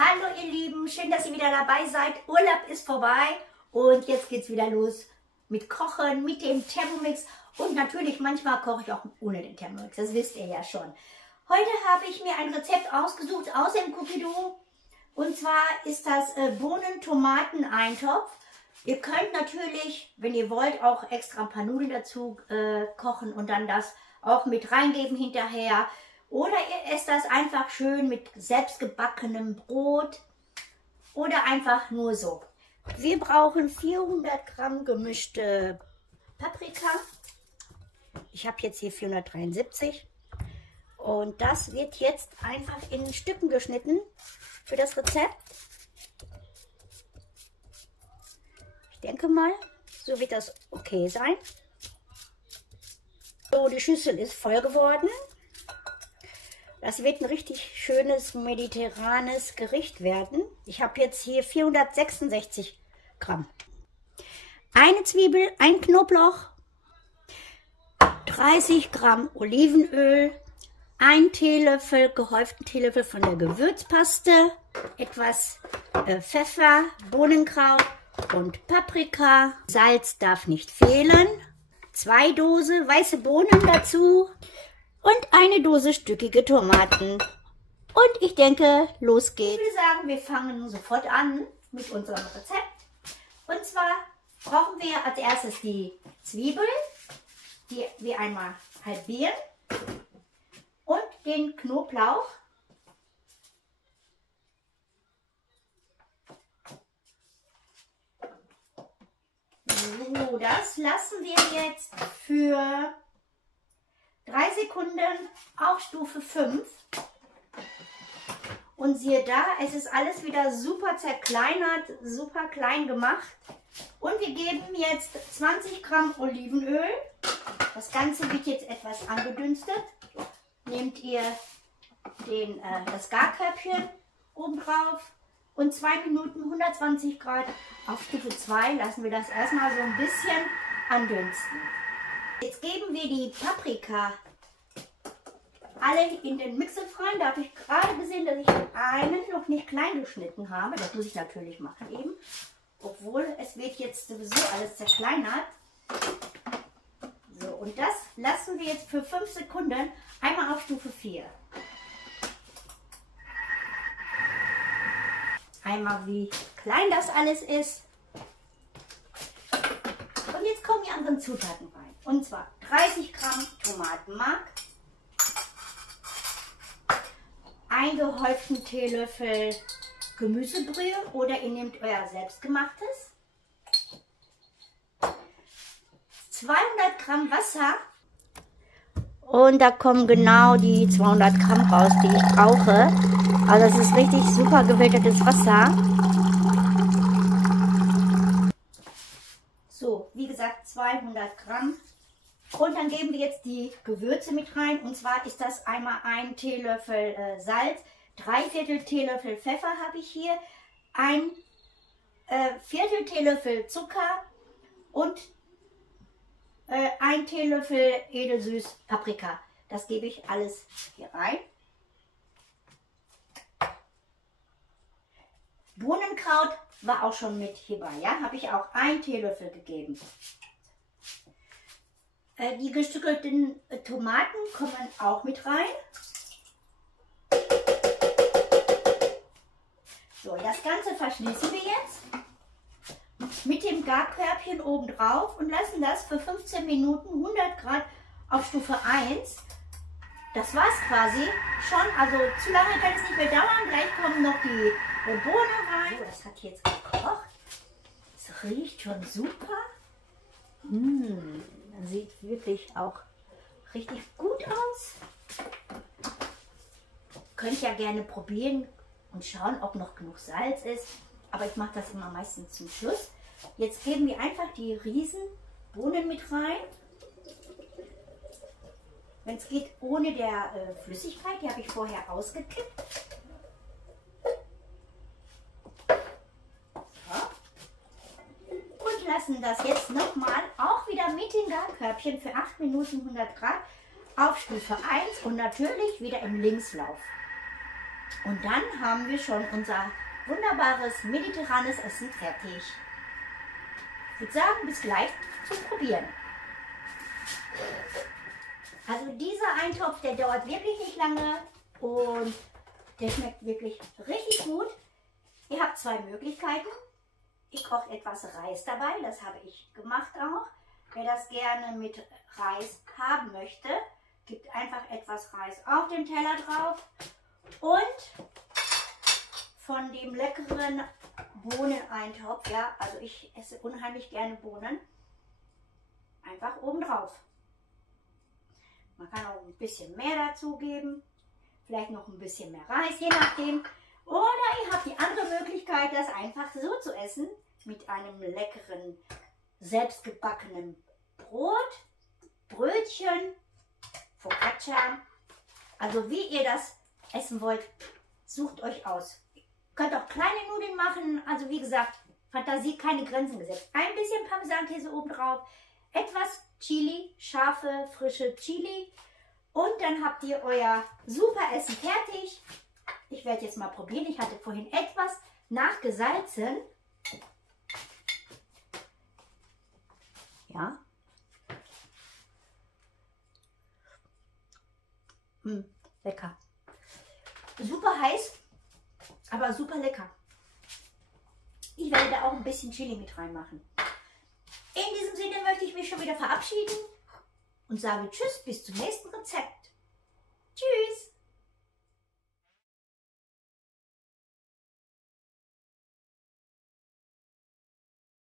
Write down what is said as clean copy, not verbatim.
Hallo ihr Lieben, schön, dass ihr wieder dabei seid. Urlaub ist vorbei und jetzt geht's wieder los mit Kochen, mit dem Thermomix und natürlich manchmal koche ich auch ohne den Thermomix, das wisst ihr ja schon. Heute habe ich mir ein Rezept ausgesucht aus dem Cookie-Dough und zwar ist das Bohnen-Tomaten-Eintopf. Ihr könnt natürlich, wenn ihr wollt, auch extra ein paar Nudeln dazu kochen und dann das auch mit reingeben hinterher. Oder ihr esst das einfach schön mit selbstgebackenem Brot oder einfach nur so. Wir brauchen 400 Gramm gemischte Paprika. Ich habe jetzt hier 473. Und das wird jetzt einfach in Stücken geschnitten für das Rezept. Ich denke mal, so wird das okay sein. So, die Schüssel ist voll geworden. Das wird ein richtig schönes mediterranes Gericht werden. Ich habe jetzt hier 466 Gramm. Eine Zwiebel, ein Knoblauch, 30 Gramm Olivenöl, ein Teelöffel, gehäuften Teelöffel von der Gewürzpaste, etwas Pfeffer, Bohnenkraut und Paprika. Salz darf nicht fehlen. 2 Dose weiße Bohnen dazu. Und eine Dose stückige Tomaten. Und ich denke, los geht's. Ich würde sagen, wir fangen sofort an mit unserem Rezept. Und zwar brauchen wir als erstes die Zwiebeln, die wir einmal halbieren. Und den Knoblauch. So, das lassen wir jetzt für 3 Sekunden auf Stufe 5 und siehe da, es ist alles wieder super zerkleinert, super klein gemacht und wir geben jetzt 20 Gramm Olivenöl. Das Ganze wird jetzt etwas angedünstet. Nehmt ihr das Garkörbchen oben drauf und 2 Minuten 120 Grad auf Stufe 2 lassen wir das erstmal so ein bisschen andünsten. Jetzt geben wir die Paprika alle in den Mixer rein. Da habe ich gerade gesehen, dass ich den einen noch nicht klein geschnitten habe. Das muss ich natürlich machen eben. Obwohl es wird jetzt sowieso alles zerkleinert. So, und das lassen wir jetzt für 5 Sekunden einmal auf Stufe 4. Einmal wie klein das alles ist. Und jetzt kommen die anderen Zutaten rein. Und zwar 30 Gramm Tomatenmark, einen gehäuften Teelöffel Gemüsebrühe oder ihr nehmt euer selbstgemachtes, 200 Gramm Wasser und da kommen genau die 200 Gramm raus, die ich brauche. Also das ist richtig super gefiltertes Wasser. So, wie gesagt 200 Gramm. Und dann geben wir jetzt die Gewürze mit rein. Und zwar ist das einmal ein Teelöffel Salz, 3/4 Teelöffel Pfeffer habe ich hier, ein Viertel Teelöffel Zucker und ein Teelöffel edelsüß Paprika. Das gebe ich alles hier rein. Bohnenkraut war auch schon mit hierbei, ja, habe ich auch 1 Teelöffel gegeben. Die gestückelten Tomaten kommen auch mit rein. So, das Ganze verschließen wir jetzt mit dem Garkörbchen oben drauf und lassen das für 15 Minuten 100 Grad auf Stufe 1. Das war's quasi schon, also zu lange kann es nicht mehr dauern. Gleich kommen noch die Bohnen rein. So, das hat jetzt gekocht. Es riecht schon super. Sieht wirklich auch richtig gut aus. Könnt ja gerne probieren und schauen, ob noch genug Salz ist. Aber ich mache das immer meistens zum Schluss. Jetzt geben wir einfach die Riesenbohnen mit rein. Wenn es geht, ohne der Flüssigkeit. Die habe ich vorher ausgekippt. Lassen das jetzt nochmal auch wieder mit den Garkörbchen für 8 Minuten 100 Grad auf Stufe 1 und natürlich wieder im Linkslauf. Und dann haben wir schon unser wunderbares mediterranes Essen fertig. Ich würde sagen, bis gleich zum Probieren. Also dieser Eintopf, der dauert wirklich nicht lange und der schmeckt wirklich richtig gut. Ihr habt zwei Möglichkeiten. Ich koche etwas Reis dabei, das habe ich gemacht auch. Wer das gerne mit Reis haben möchte, gibt einfach etwas Reis auf den Teller drauf und von dem leckeren Bohneneintopf, ja, also ich esse unheimlich gerne Bohnen, einfach oben drauf. Man kann auch ein bisschen mehr dazu geben, vielleicht noch ein bisschen mehr Reis, je nachdem. Oder ihr habt die andere Möglichkeit, das einfach so zu essen, mit einem leckeren, selbstgebackenen Brot, Brötchen, Focaccia. Also wie ihr das essen wollt, sucht euch aus. Ihr könnt auch kleine Nudeln machen, also wie gesagt, Fantasie, keine Grenzen gesetzt. Ein bisschen Parmesankäse oben drauf, etwas Chili, scharfe, frische Chili und dann habt ihr euer super Essen fertig. Ich werde jetzt mal probieren. Ich hatte vorhin etwas nachgesalzen. Ja. Lecker. Super heiß, aber super lecker. Ich werde da auch ein bisschen Chili mit reinmachen. In diesem Sinne möchte ich mich schon wieder verabschieden und sage Tschüss, bis zum nächsten Rezept. Tschüss.